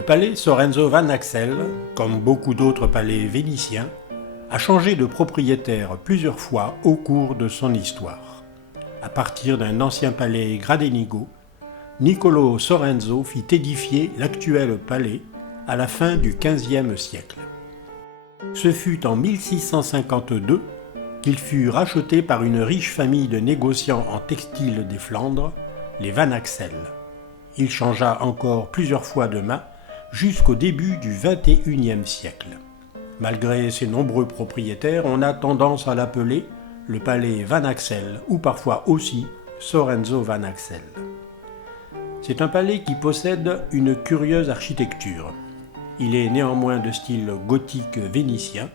Le palais Sorenzo Van Axel, comme beaucoup d'autres palais vénitiens, a changé de propriétaire plusieurs fois au cours de son histoire. À partir d'un ancien palais Gradenigo, Niccolò Sorenzo fit édifier l'actuel palais à la fin du XVe siècle. Ce fut en 1652 qu'il fut racheté par une riche famille de négociants en textile des Flandres, les Van Axel. Il changea encore plusieurs fois de main jusqu'au début du XXIe siècle. Malgré ses nombreux propriétaires, on a tendance à l'appeler le palais Van Axel ou parfois aussi Sorenzo Van Axel. C'est un palais qui possède une curieuse architecture. Il est néanmoins de style gothique vénitien,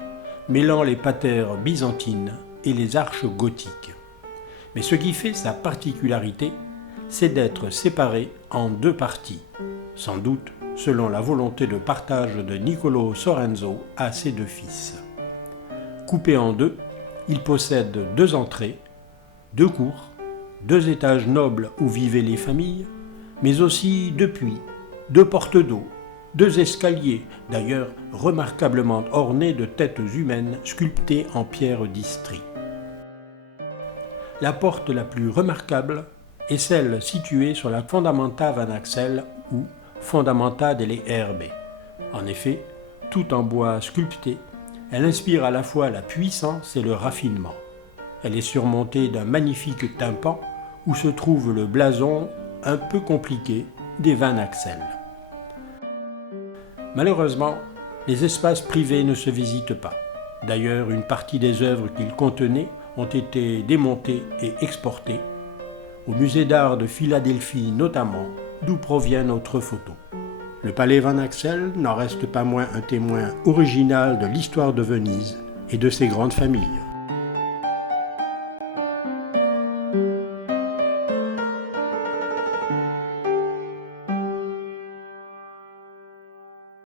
mêlant les patères byzantines et les arches gothiques. Mais ce qui fait sa particularité, c'est d'être séparé en deux parties, sans doute selon la volonté de partage de Niccolò Sorenzo à ses deux fils. Coupé en deux, il possède deux entrées, deux cours, deux étages nobles où vivaient les familles, mais aussi deux puits, deux portes d'eau, deux escaliers, d'ailleurs remarquablement ornés de têtes humaines sculptées en pierre d'Istrie. La porte la plus remarquable est celle située sur la Fondamenta Van Axel ou Fondamenta delle Erbe. En effet, tout en bois sculpté, elle inspire à la fois la puissance et le raffinement. Elle est surmontée d'un magnifique tympan où se trouve le blason un peu compliqué des Van Axel. Malheureusement, les espaces privés ne se visitent pas. D'ailleurs, une partie des œuvres qu'ils contenaient ont été démontées et exportées, au musée d'art de Philadelphie notamment, d'où provient notre photo. Le palais Van Axel n'en reste pas moins un témoin original de l'histoire de Venise et de ses grandes familles.